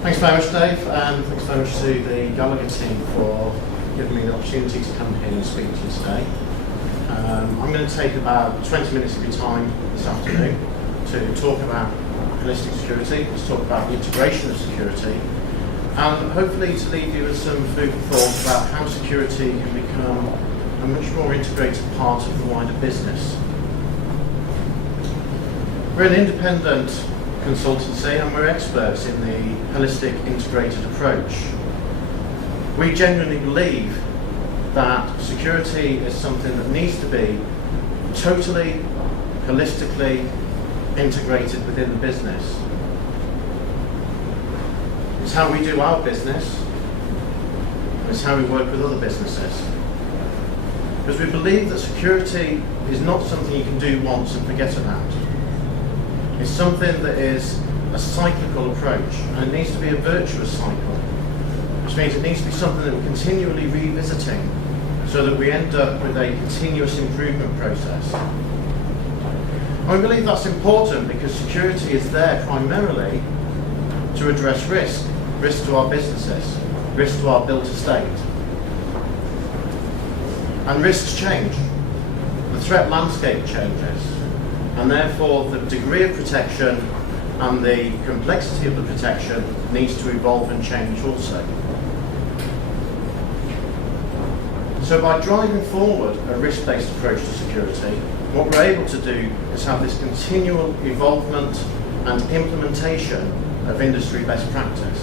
Thanks very much, Dave, and thanks very much to the Gallagher team for giving me the opportunity to come here and speak to you today. I'm going to take about 20 minutes of your time this afternoon to talk about holistic security, to talk about the integration of security, and hopefully to leave you with some food for thought about how security can become a much more integrated part of the wider business. We're an independent consultancy and we're experts in the holistic integrated approach. We genuinely believe that security is something that needs to be totally, holistically integrated within the business. It's how we do our business, and it's how we work with other businesses. Because we believe that security is not something you can do once and forget about. It's something that is a cyclical approach, and it needs to be a virtuous cycle, which means it needs to be something that we're continually revisiting so that we end up with a continuous improvement process. And we believe that's important because security is there primarily to address risk to our businesses, risk to our built estate. And risks change. The threat landscape changes. And therefore the degree of protection and the complexity of the protection needs to evolve and change also. So by driving forward a risk-based approach to security, what we're able to do is have this continual evolvement and implementation of industry best practice.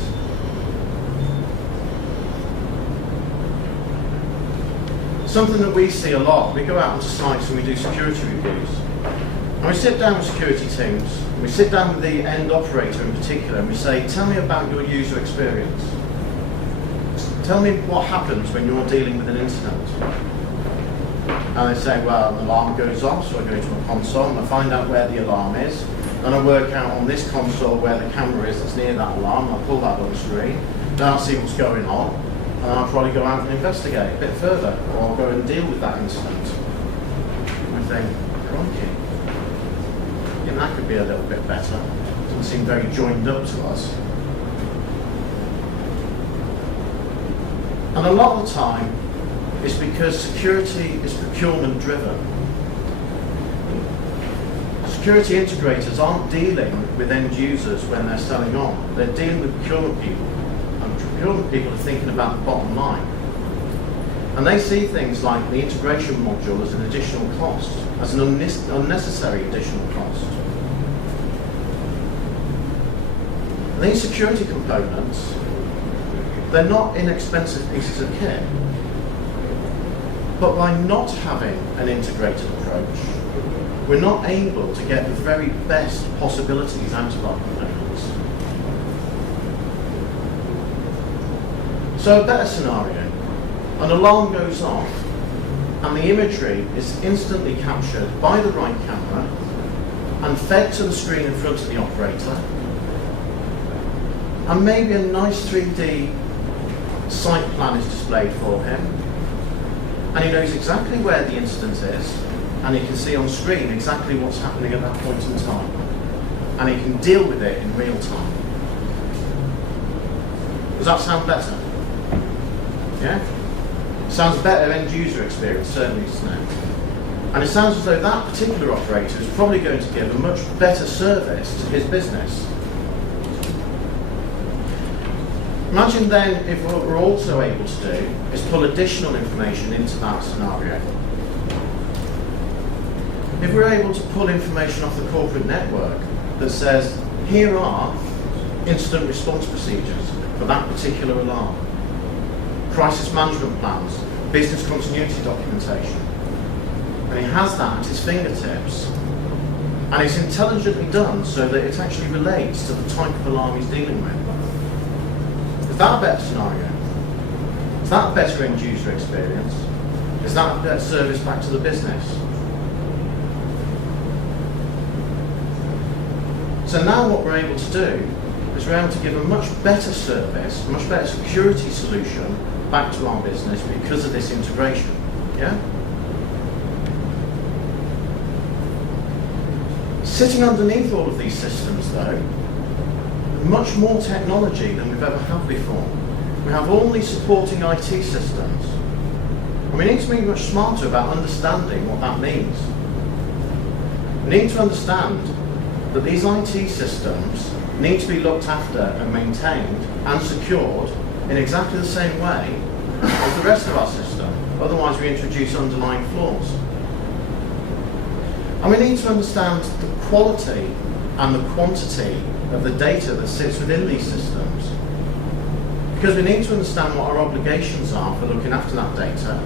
Something that we see a lot, we go out onto sites and we do security reviews. And we sit down with security teams, we sit down with the end operator in particular, and we say, tell me about your user experience. Tell me what happens when you're dealing with an incident. And they say, well, an alarm goes off, so I go to a console and I find out where the alarm is. Then I work out on this console where the camera is that's near that alarm, I pull that on the screen, then I'll see what's going on, and I'll probably go out and investigate a bit further, or I'll go and deal with that incident. And I think, crikey. That could be a little bit better. It doesn't seem very joined up to us. And a lot of the time, it's because security is procurement driven. Security integrators aren't dealing with end users when they're selling on. They're dealing with procurement people. And procurement people are thinking about the bottom line. And they see things like the integration module as an additional cost, as an unnecessary additional cost. And these security components, they're not inexpensive pieces of kit. But by not having an integrated approach, we're not able to get the very best possibilities out of our components. So a better scenario, an alarm goes off and the imagery is instantly captured by the right camera and fed to the screen in front of the operator, and maybe a nice 3D site plan is displayed for him, and he knows exactly where the incident is, and he can see on screen exactly what's happening at that point in time, and he can deal with it in real time. Does that sound better? Yeah? Sounds better end user experience, certainly, doesn't it? And it sounds as though that particular operator is probably going to give a much better service to his business. Imagine then if what we're also able to do is pull additional information into that scenario. If we're able to pull information off the corporate network that says, here are incident response procedures for that particular alarm, crisis management plans, business continuity documentation, and he has that at his fingertips, and it's intelligently done so that it actually relates to the type of alarm he's dealing with. Is that a better scenario? Is that a better end user experience? Is that a better service back to the business? So now what we're able to do is we're able to give a much better service, a much better security solution back to our business because of this integration. Yeah? Sitting underneath all of these systems though, much more technology than we've ever had before. We have all these supporting IT systems. And we need to be much smarter about understanding what that means. We need to understand that these IT systems need to be looked after and maintained and secured in exactly the same way as the rest of our system. Otherwise we introduce underlying flaws. And we need to understand the quality and the quantity of the data that sits within these systems. Because we need to understand what our obligations are for looking after that data,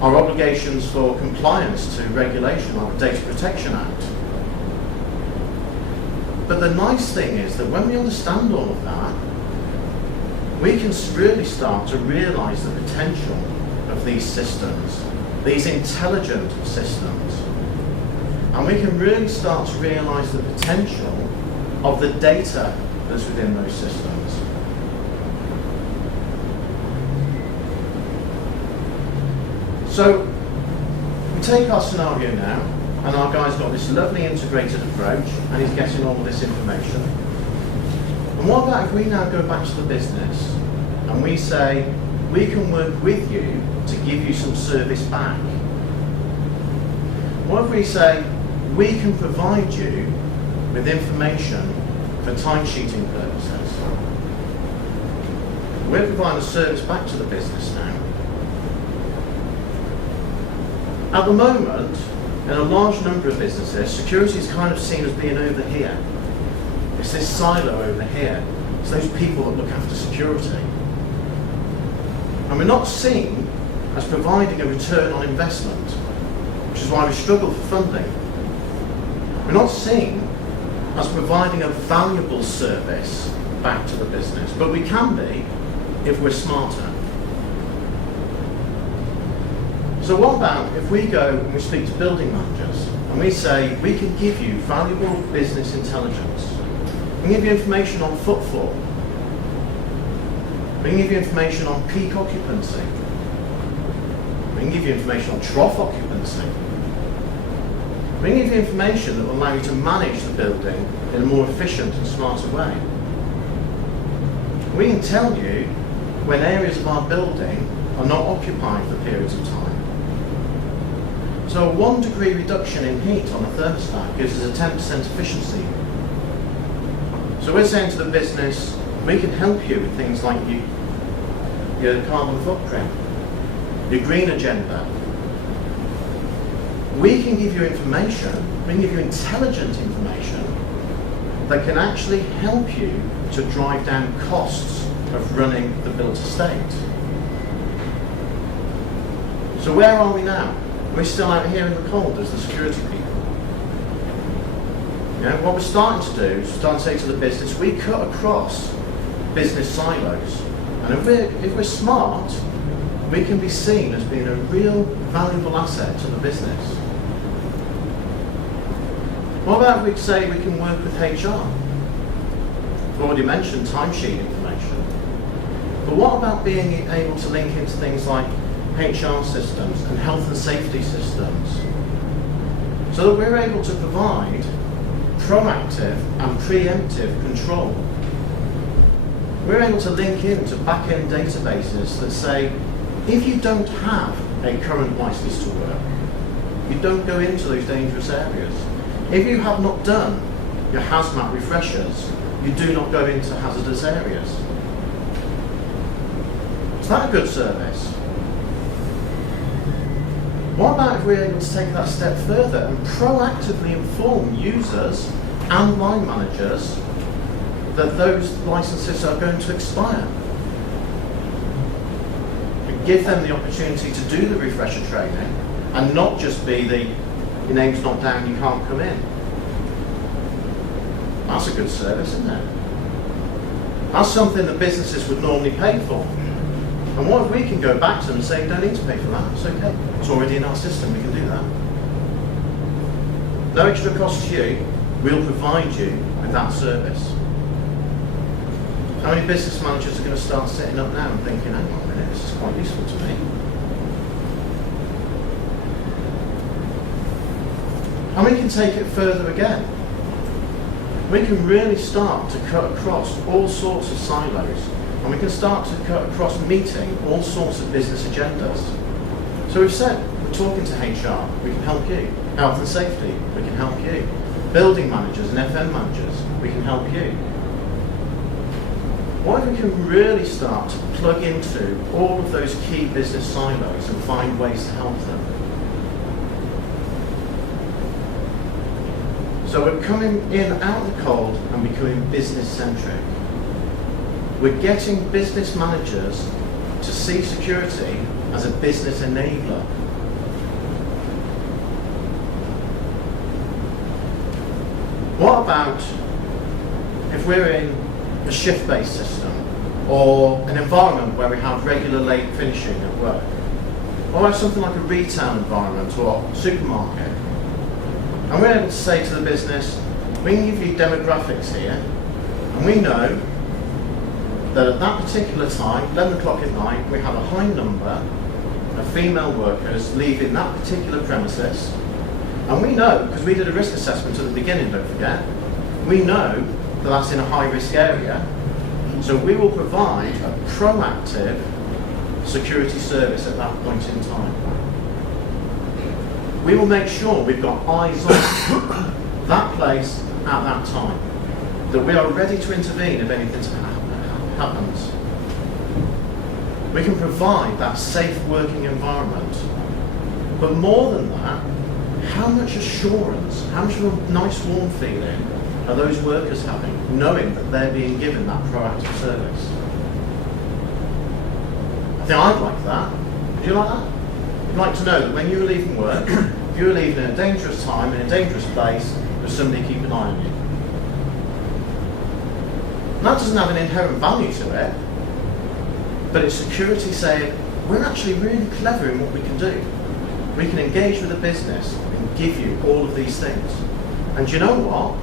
our obligations for compliance to regulation like the Data Protection Act. But the nice thing is that when we understand all of that, we can really start to realise the potential of these systems, these intelligent systems. And we can really start to realise the potential of the data that's within those systems. So, we take our scenario now, and our guy's got this lovely integrated approach, and he's getting all of this information. And what about if we now go back to the business, and we say, we can work with you to give you some service back? What if we say, we can provide you with information for timesheeting purposes? We're providing a service back to the business now. At the moment, in a large number of businesses, security is kind of seen as being over here. It's this silo over here. It's those people that look after security. And we're not seen as providing a return on investment, which is why we struggle for funding. We're not seen as providing a valuable service back to the business, but we can be if we're smarter. So what about if we go and we speak to building managers and we say, we can give you valuable business intelligence. We can give you information on footfall. We can give you information on peak occupancy. We can give you information on trough occupancy. We can give you information that will allow you to manage the building in a more efficient and smarter way. We can tell you when areas of our building are not occupied for periods of time. So a 1 degree reduction in heat on a thermostat gives us a 10% efficiency. So we're saying to the business, we can help you with things like your carbon footprint, your green agenda. We can give you information, we can give you intelligent information that can actually help you to drive down costs of running the built estate. So where are we now? We're still out here in the cold as the security people. What we're starting to do is we're starting to say to the business, we cut across business silos. And if we're smart, we can be seen as being a real valuable asset to the business. What about if we say we can work with HR? I've already mentioned timesheet information. But what about being able to link into things like HR systems and health and safety systems, so that we're able to provide proactive and preemptive control? We're able to link into back-end databases that say, if you don't have a current license to work, you don't go into those dangerous areas. If you have not done your hazmat refreshers, you do not go into hazardous areas. Is that a good service? What about if we're able to take that step further and proactively inform users and line managers that those licenses are going to expire? And give them the opportunity to do the refresher training and not just be your name's not down, you can't come in. That's a good service, isn't it? That's something that businesses would normally pay for. And what if we can go back to them and say, you don't need to pay for that, it's okay. It's already in our system, we can do that. No extra cost to you, we'll provide you with that service. How many business managers are going to start sitting up now and thinking, hang on a minute, this is quite useful to me? And we can take it further again. we can really start to cut across all sorts of silos, and we can start to cut across meeting all sorts of business agendas. So we've said, we're talking to HR, we can help you. Health and safety, we can help you. Building managers and FM managers, we can help you. What if we can really start to plug into all of those key business silos and find ways to help them? So we're coming in out of the cold and becoming business-centric. We're getting business managers to see security as a business enabler. What about if we're in a shift-based system, or an environment where we have regular late finishing at work, or something like a retail environment or supermarket, and we're able to say to the business, we can give you demographics here, and we know that at that particular time, 11 o'clock at night, we have a high number of female workers leaving that particular premises, and we know, because we did a risk assessment at the beginning, don't forget, we know that that's in a high-risk area, so we will provide a proactive security service at that point in time. We will make sure we've got eyes on that place at that time, that we are ready to intervene if anything happens. We can provide that safe working environment. But more than that, how much assurance, how much of a nice warm feeling are those workers having, knowing that they're being given that proactive service? I think I'd like that. Would you like that? You'd like to know that when you were leaving work, if you were leaving at a dangerous time, in a dangerous place, there's somebody keeping an eye on you. And that doesn't have an inherent value to it, but it's security saying, we're actually really clever in what we can do. We can engage with a business and give you all of these things. And do you know what?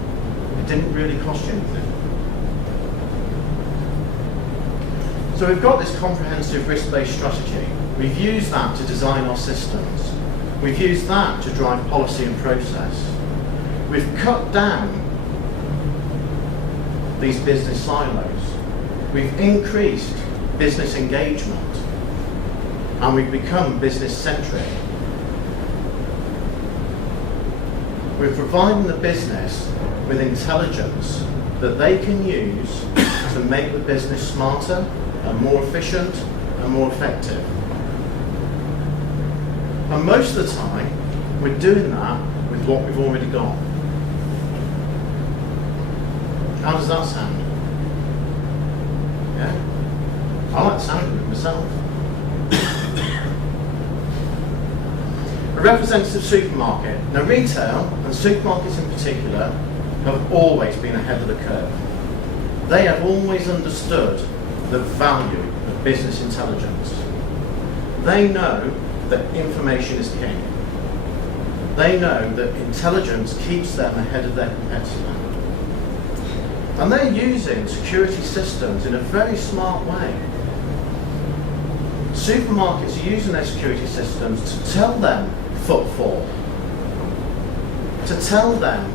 It didn't really cost you anything. So we've got this comprehensive risk-based strategy. We've used that to design our systems. We've used that to drive policy and process. We've cut down these business silos. We've increased business engagement, and we've become business-centric. We're providing the business with intelligence that they can use to make the business smarter and more efficient and more effective. And most of the time, we're doing that with what we've already got. How does that sound? Yeah? I like the sound of it myself. A representative supermarket. Now, retail, and supermarkets in particular, have always been ahead of the curve. They have always understood the value of business intelligence. They know that information is king. They know that intelligence keeps them ahead of their competitor. And they're using security systems in a very smart way. Supermarkets are using their security systems to tell them footfall, to tell them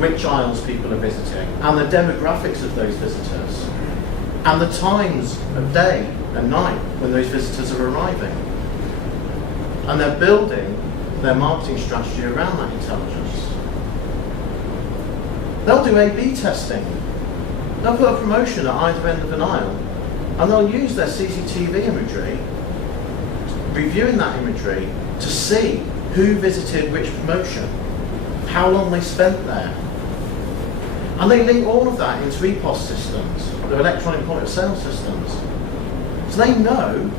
which aisles people are visiting, and the demographics of those visitors, and the times of day and night when those visitors are arriving. And they're building their marketing strategy around that intelligence. They'll do A/B testing. They'll put a promotion at either end of an aisle, and they'll use their CCTV imagery, reviewing that imagery, to see who visited which promotion, how long they spent there. And they link all of that into EPOS systems, their electronic point of sale systems. So they know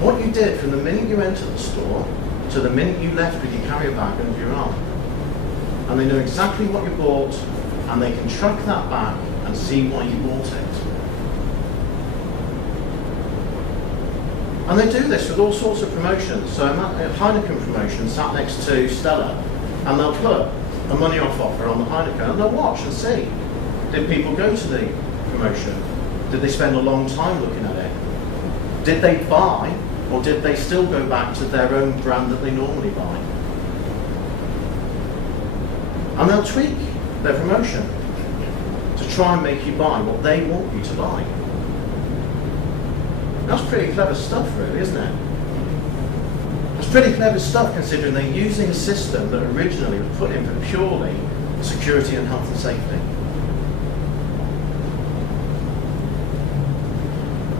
what you did from the minute you entered the store to the minute you left with your carrier bag under your arm. And they know exactly what you bought, and they can track that back and see why you bought it. And they do this with all sorts of promotions. So a Heineken promotion sat next to Stella, and they'll put a money off offer on the Heineken, and they'll watch and see, did people go to the promotion? Did they spend a long time looking at it? Did they buy, or did they still go back to their own brand that they normally buy? And they'll tweak their promotion. to try and make you buy what they want you to buy. That's pretty clever stuff, really, isn't it? That's pretty clever stuff, considering they're using a system that originally was put in for purely security and health and safety.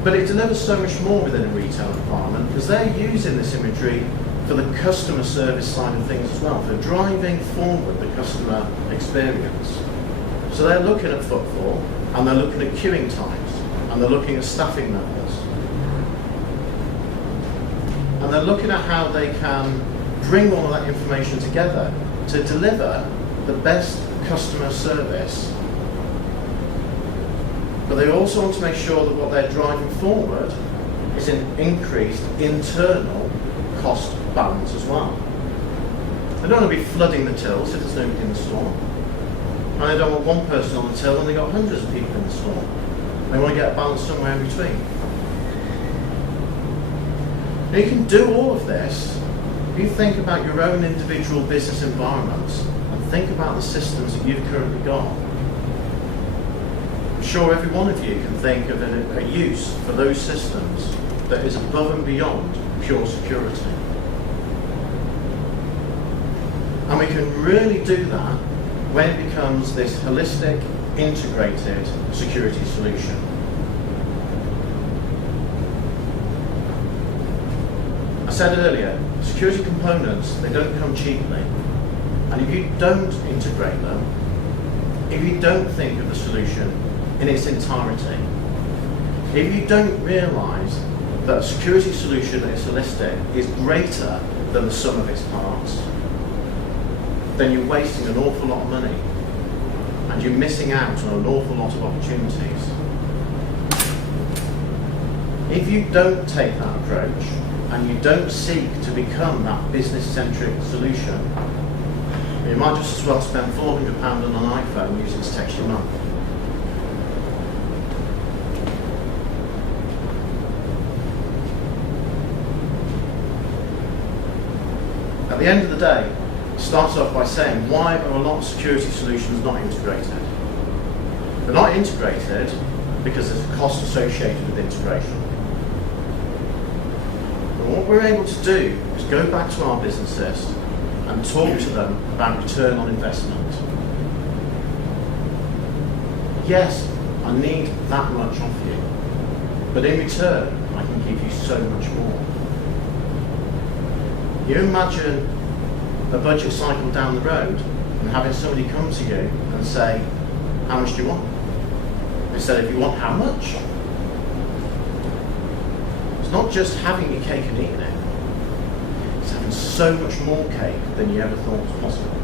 But it delivers so much more within a retail environment, because they're using this imagery for the customer service side of things as well, for driving forward the customer experience. So they're looking at footfall, and they're looking at queuing times, and they're looking at staffing levels. And they're looking at how they can bring all of that information together to deliver the best customer service. But they also want to make sure that what they're driving forward is an increased internal cost balance as well. They don't want to be flooding the tills if there's nobody in the store. And they don't want one person on the till and they've got hundreds of people in the store. They want to get a balance somewhere in between. Now you can do all of this if you think about your own individual business environments and think about the systems that you've currently got. I'm sure every one of you can think of a use for those systems that is above and beyond pure security. And we can really do that when it becomes this holistic, integrated security solution. I said earlier, security components, they don't come cheaply. And if you don't integrate them, if you don't think of the solution in its entirety, if you don't realise that a security solution that is holistic is greater than the sum of its parts, then you're wasting an awful lot of money and you're missing out on an awful lot of opportunities. If you don't take that approach and you don't seek to become that business-centric solution, you might just as well spend £400 on an iPhone using it to text your mum. At the end of the day, it starts off by saying, why are a lot of security solutions not integrated? They're not integrated because there's a cost associated with integration. But what we're able to do is go back to our businesses and talk to them about return on investment. Yes, I need that much off you, but in return, I can give you so much more. You imagine a budget cycle down the road and having somebody come to you and say, how much do you want? Instead of, you want how much? It's not just having your cake and eating it. It's having so much more cake than you ever thought was possible.